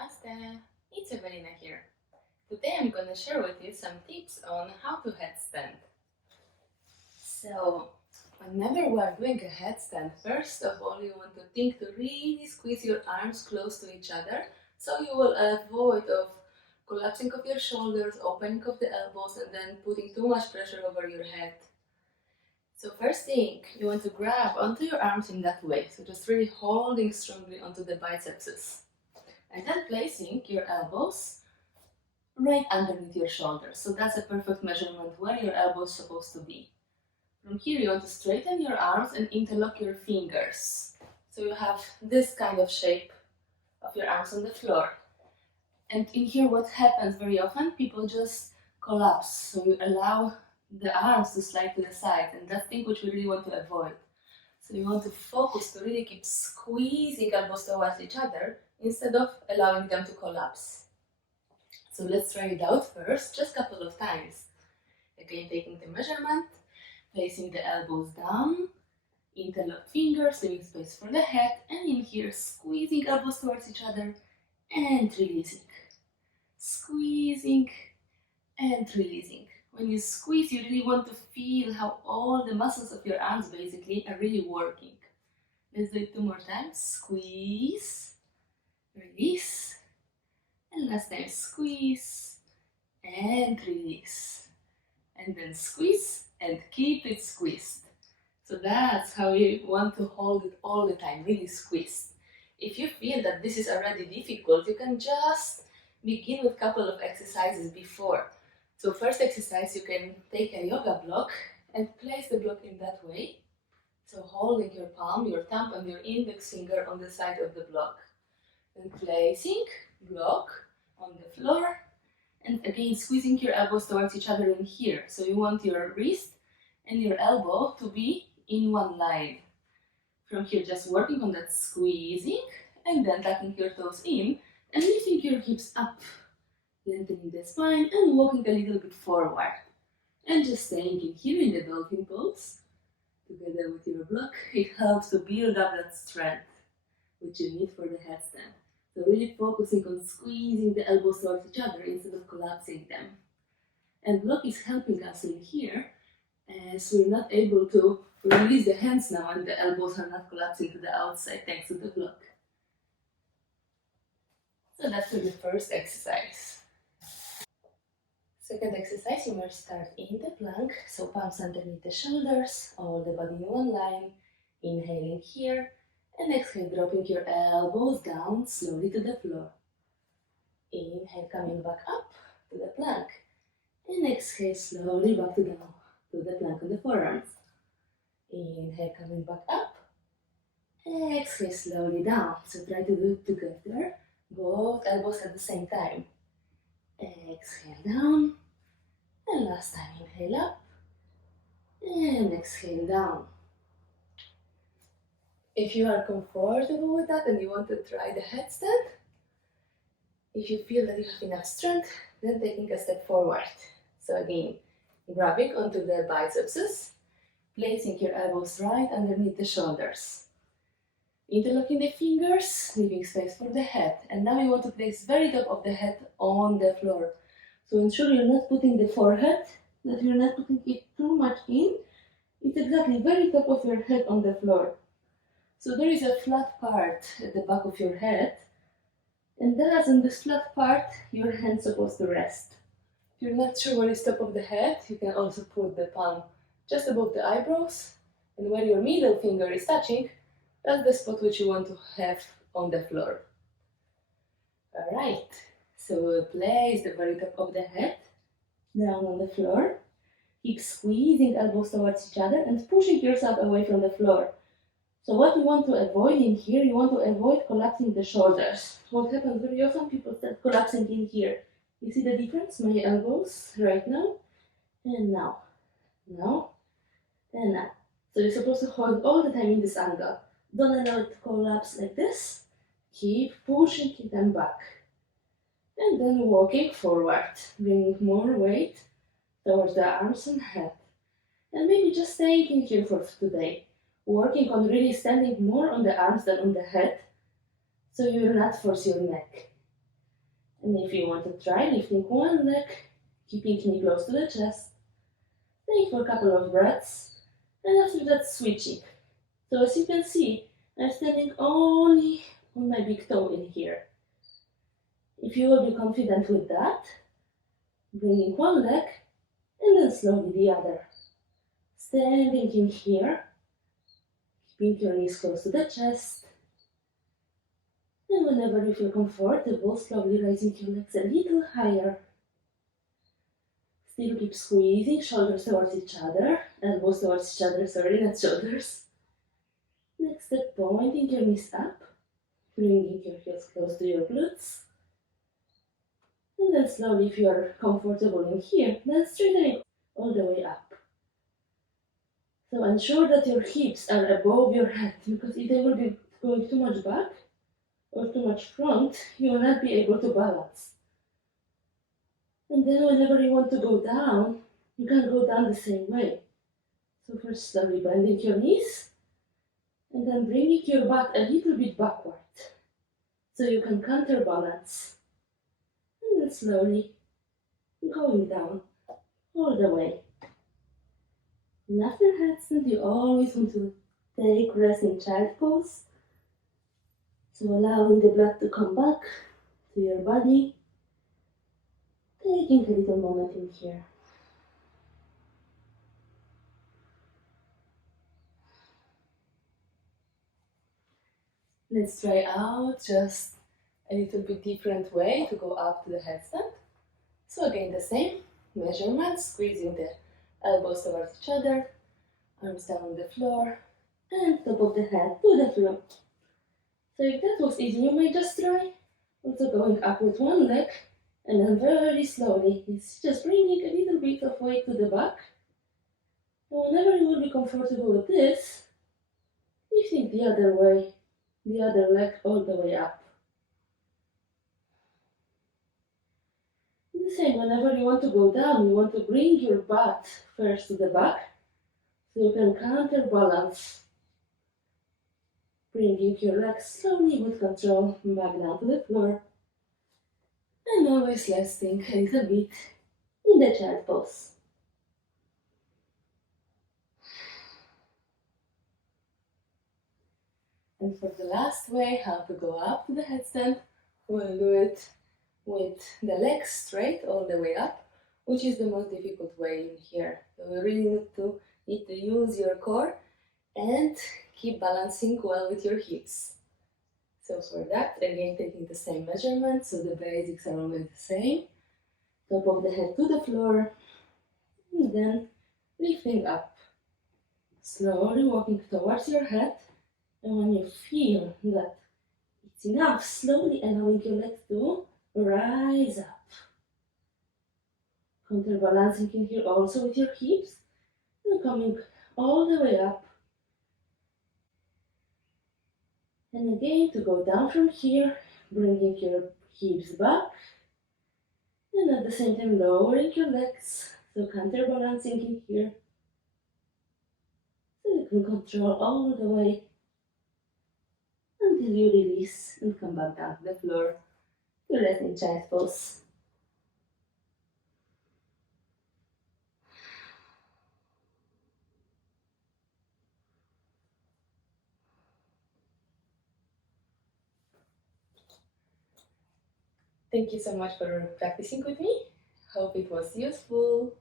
Namaste, it's Evelina here. Today I'm going to share with you some tips on how to headstand. So, whenever we are doing a headstand, first of all you want to think to really squeeze your arms close to each other, so you will avoid of collapsing of your shoulders, opening of the elbows, and then putting too much pressure over your head. So first thing, you want to grab onto your arms in that way, so just really holding strongly onto the biceps. And then placing your elbows right underneath your shoulders. So that's a perfect measurement where your elbow is supposed to be. From here you want to straighten your arms and interlock your fingers. So you have this kind of shape of your arms on the floor. And in here what happens very often, people just collapse. So you allow the arms to slide to the side, and that's the thing which we really want to avoid. So you want to focus to really keep squeezing elbows towards each other instead of allowing them to collapse. So let's try it out first, just a couple of times. Again, taking the measurement, placing the elbows down, interlocked fingers, leaving space for the head, and in here squeezing elbows towards each other and releasing. Squeezing and releasing. When you squeeze, you really want to feel how all the muscles of your arms basically are really working. Let's do it 2 more times. Squeeze, release, and last time squeeze and release, and then squeeze and keep it squeezed. So that's how you want to hold it all the time, really squeezed. If you feel that this is already difficult, you can just begin with a couple of exercises before. So first exercise, you can take a yoga block and place the block in that way. So holding your palm, your thumb and your index finger on the side of the block. Then placing block on the floor and again squeezing your elbows towards each other in here. So you want your wrist and your elbow to be in one line. From here just working on that squeezing and then tucking your toes in and lifting your hips up, lengthening the spine and walking a little bit forward. And just staying in here in the dolphin pose together with your block. It helps to build up that strength which you need for the headstand. So really focusing on squeezing the elbows towards each other instead of collapsing them. And block is helping us in here as we're not able to release the hands now and the elbows are not collapsing to the outside thanks to the block. So that's for the first exercise. Second exercise, you must start in the plank, so palms underneath the shoulders, all the body in one line, inhaling here, and exhale, dropping your elbows down slowly to the floor. Inhale, coming back up to the plank, and exhale, slowly back to the plank on the forearms. Inhale, coming back up, exhale, slowly down, so try to do it together, both elbows at the same time. Exhale down, and last time inhale up, and exhale down. If you are comfortable with that and you want to try the headstand, if you feel that you have enough strength, then taking a step forward. So again, grabbing onto the biceps, placing your elbows right underneath the shoulders. Interlocking the fingers, leaving space for the head. And now you want to place very top of the head on the floor. So ensure you're not putting the forehead, that you're not putting it too much in. It's exactly very top of your head on the floor. So there is a flat part at the back of your head. And that's on this flat part, your hand's supposed to rest. If you're not sure where is top of the head, you can also put the palm just above the eyebrows. And where your middle finger is touching, that's the spot which you want to have on the floor. Alright, so place the very top of the head down on the floor. Keep squeezing elbows towards each other and pushing yourself away from the floor. So what you want to avoid in here, you want to avoid collapsing the shoulders. What happens very often, people start collapsing in here. You see the difference? My elbows right now and now. Now and now. So you're supposed to hold all the time in this angle. Don't allow it to collapse like this. Keep pushing them back. And then walking forward, bringing more weight towards the arms and head. And maybe just staying in here for today. Working on really standing more on the arms than on the head, so you will not force your neck. And if you want to try lifting one leg, keeping knee close to the chest, stay for a couple of breaths, and after that switching. So as you can see, I'm standing only on my big toe in here. If you will be confident with that, bringing one leg and then slowly the other. Standing in here, keeping your knees close to the chest. And whenever you feel comfortable, slowly raising your legs a little higher. Still keep squeezing shoulders towards each other, elbows towards each other, sorry, not shoulders. Next step, pointing your knees up, bringing your heels close to your glutes. And then slowly, if you are comfortable in here, then straightening all the way up. So ensure that your hips are above your head, because if they will be going too much back or too much front, you will not be able to balance. And then whenever you want to go down, you can go down the same way. So first slowly bending your knees, and then bringing your butt a little bit backward, so you can counterbalance. And then slowly going down all the way. And after headstand, you always want to take rest in child pose. So allowing the blood to come back to your body. Taking a little moment in here. Let's try out just a little bit different way to go up to the headstand. So again, the same measurements, squeezing the elbows towards each other, arms down on the floor, and top of the head to the floor. So if that was easy, you may just try also going up with one leg, and then very slowly, it's just bringing a little bit of weight to the back. And whenever you will be comfortable with this, lifting the other way, the other leg all the way up. The same, whenever you want to go down, you want to bring your butt first to the back, so you can counterbalance, bringing your legs slowly with control back down to the floor, and always resting a little bit in the child pose. And for the last way, how to go up to the headstand, we'll do it with the legs straight all the way up, which is the most difficult way in here. So we really need to use your core and keep balancing well with your hips. So for that, again taking the same measurement, so the basics are always the same. Top of the head to the floor, and then lifting up. Slowly walking towards your head, and when you feel that it's enough, slowly allowing your legs to rise up. Counterbalancing in here also with your hips, and coming all the way up. And again, to go down from here, bringing your hips back, and at the same time lowering your legs, so counterbalancing in here. So you can control all the way until you release and come back down to the floor to rest in child pose. Thank you so much for practicing with me. Hope it was useful.